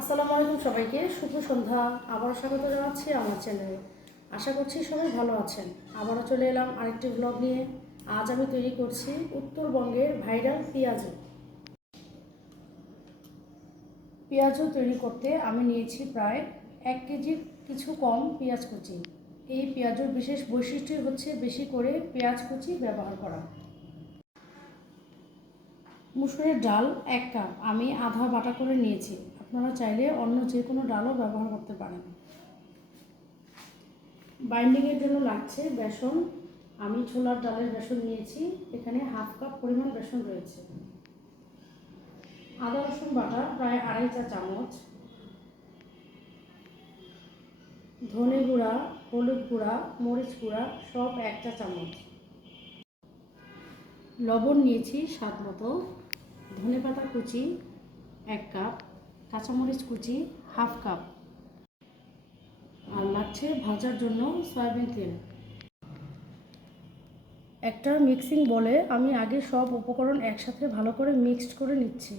আসসালামু আলাইকুম সবাইকে, শুভ সন্ধ্যা। আবারও স্বাগত জানাচ্ছি আমার চ্যানেলে। আশা করছি সবাই ভালো আছেন। আবারও চলে এলাম আরেকটি ব্লগ নিয়ে। আজ আমি তৈরি করছি উত্তরবঙ্গের ভাইরাল পেঁয়াজু। পেঁয়াজু তৈরি করতে আমি নিয়েছি প্রায় 1 কেজির কিছু কম পেঁয়াজ কুচি। এই পেঁয়াজুর বিশেষ বৈশিষ্ট্য হচ্ছে বেশি করে পেঁয়াজ কুচি ব্যবহার করা। মুসুরের ডাল 1 কাপ আমি আধা বাটা করে নিয়েছি। আপনারা চাইলে অন্য যে কোনো ডালও ব্যবহার করতে পারেন। বাইন্ডিংয়ের জন্য লাগছে বেসন। আমি ছোলার ডালের বেসন নিয়েছি, এখানে হাফ কাপ পরিমাণ বেসন রয়েছে। আদা রসুন বাটা প্রায় 2.5 চা চামচ। ধনে গুঁড়া, হলুদ গুঁড়া, মরিচ গুঁড়া সব 1 চা চামচ। লবণ নিয়েছি স্বাদ মতো। ধনে পাতা কুচি 1 কাপ, কাঁচামরিচ কুচি হাফ কাপ, আর লাগছে ভাজার জন্য সয়াবিন তেল। একটা মিক্সিং বলে আমি আগে সব উপকরণ একসাথে ভালো করে মিক্সড করে নিচ্ছি।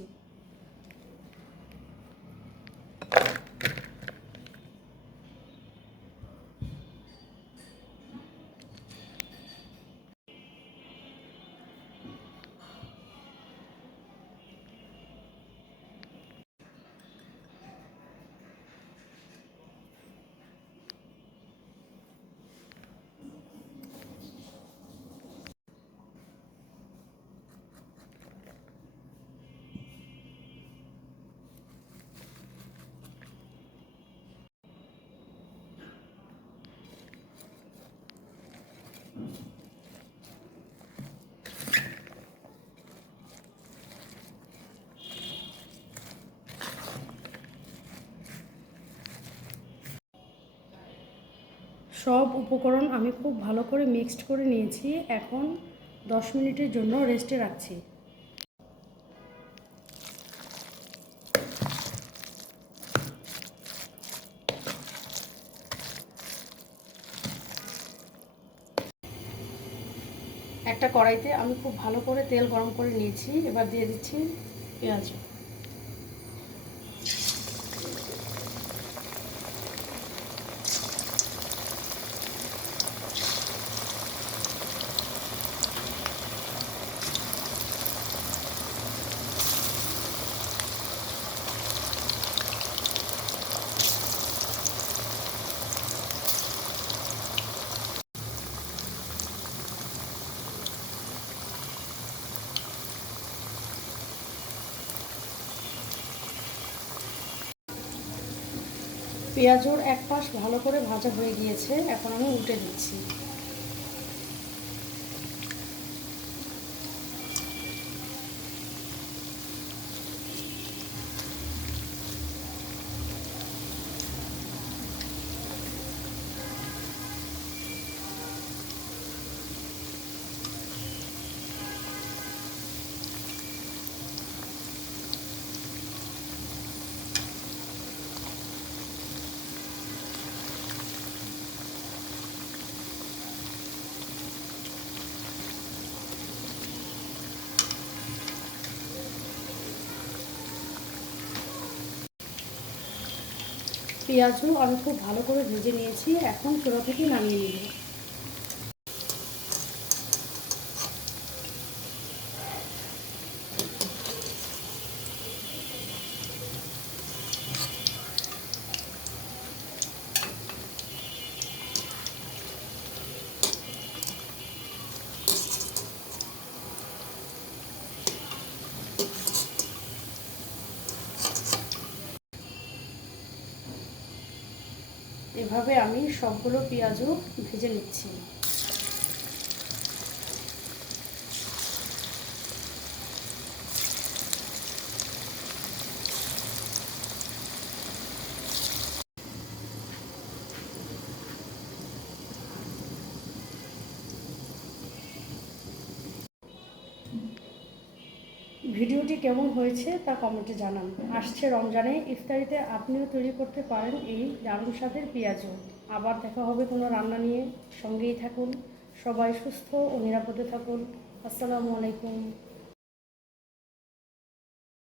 সব উপকরণ আমি খুব ভালো করে মিক্সড করে নিয়েছি। এখন 10 মিনিটের জন্য রেস্টে রাখছি। একটা কড়াইতে আমি খুব ভালো করে তেল গরম করে নিয়েছি। এবার দিয়ে দিচ্ছি পেঁয়াজ। পেঁয়াজুর এক পাশ ভালো করে ভাজা হয়ে গিয়েছে, এখন আমি উল্টে দিচ্ছি। পেঁয়াজু আমি খুব ভালো করে ভেজে নিয়েছি, এখন চুলা থেকে নামিয়ে নিব। এভাবে আমি সবগুলো পেঁয়াজও ভেজে নিচ্ছি। ভিডিওটি কেমন হয়েছে তা কমেন্টে জানান। আসছে রমজানে, ইফতারিতে আপনিও তৈরি করতে পারেন এই দারুণ স্বাদের পেঁয়াজু। আবার দেখা হবে কোনো রান্না নিয়ে, সঙ্গেই থাকুন। সবাই সুস্থ ও নিরাপদে থাকুন। আসসালামু আলাইকুম।